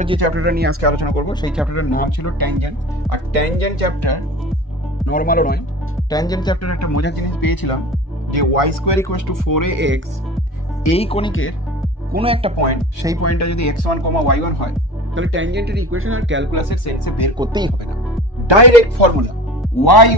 আমরা যে চ্যাপ্টারটা নিয়ে আজকে আলোচনা করবো সেই চ্যাপ্টারের নাম ছিল ট্যানজেন্ট। আর ট্যানজেন্ট চ্যাপ্টার নর্মালও নয়, ট্যানজেন্ট চ্যাপ্টার একটা মজার জিনিস পেয়েছিলাম যে Y square equals two 4ax, এই কণিকের কোনো একটা পয়েন্ট, সেই পয়েন্টটা যদি x1, y1 হয়, তাহলে ট্যানজেন্টের ইকুয়েশন আর ক্যালকুলাসের সেন্সে বের করতেই হবে না, ডাইরেক্ট ফর্মুলা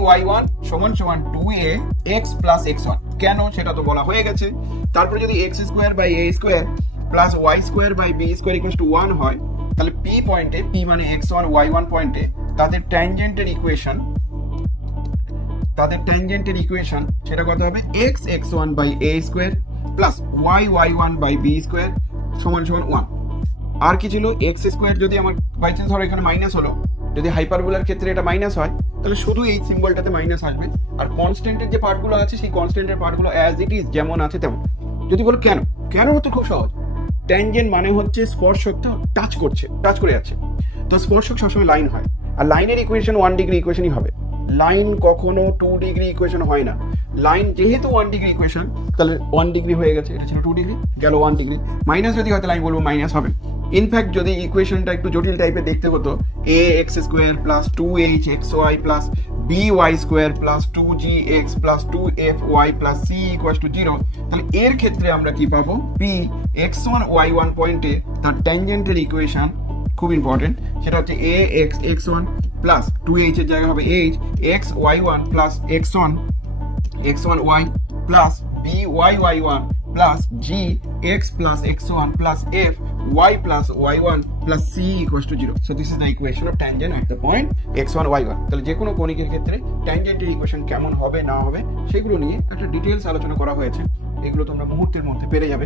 y1 সমান সমান 2ax প্লাস x1। কেন সেটা তো বলা হয়ে গেছে। তারপরে যদি x square by a square plus y square by b square equals to 1 হয়, তাহলে p পয়েন্টে, p মানে x1 y1 পয়েন্টে তাদের ট্যানজেন্টের ইকুয়েশন সেটা কত হবে, x1 by a square plus y1 by b square সমান সমান 1। আর কি ছিল, x স্কোয়ার যদি আমার বাই চান্স ধরো এখানে মাইনাস হলো, যদি হাইপারবোলার ক্ষেত্রে এটা মাইনাস হয়, তাহলে শুধু এই সিম্বলটাতে মাইনাস আসবে, আর কনস্ট্যান্টের যে পার্টগুলো আছে সেই কনস্ট্যান্টের পার্টগুলো অ্যাজ ইট ইজ যেমন আছে তেমন। যদি বলো কেন হচ্ছে খুব সহজ, ট্যানজেন্ট মানে হচ্ছে স্পর্শকটা টাচ করে যাচ্ছে। তো স্পর্শক সবসময় লাইন হয়, আর লাইনের ইকুয়েশন 1 ডিগ্রি ইকুয়েশনই হবে। লাইন কখনো 2 ডিগ্রি ইকুয়েশন হয় না। লাইন যেহেতু 1 ডিগ্রি ইকুয়েশন, তাহলে 1 ডিগ্রি হয়ে গেছে, এটা ছিল 2 ডিগ্রি, গেল 1 ডিগ্রি। মাইনাস যদি হয় তাহলে আমি বলবো মাইনাস হবে। ইনফ্যাক্ট যদি ইকুয়েশনটা একটু জটিল টাইপের দেখতে হতো, ax square plus 2hxy plus by square plus 2gx plus 2fy plus c equals to 0, তাহলে এর ক্ষেত্রে আমরা কি পাবো, p x1 y1 পয়েন্টে তার ট্যানজেন্টের ইকুয়েশন খুব ইম্পর্টেন্ট, সেটা হচ্ছে ax1 প্লাস 2h এর জায়গায় হবে h, x y1 plus x1y plus by plus g x plus x1 plus f y plus y1 plus c equals to 0. So this is the equation of tangent at the point x1 y1. তাহলে যে কোনো কণিকের ক্ষেত্রে ট্যানজেন্টের equation কেমন হবে না হবে সেগুলো নিয়ে একটা ডিটেইলস আলোচনা করা হয়েছে। এগুলো তোমরা মুহূর্তের মধ্যে পেরে যাবে।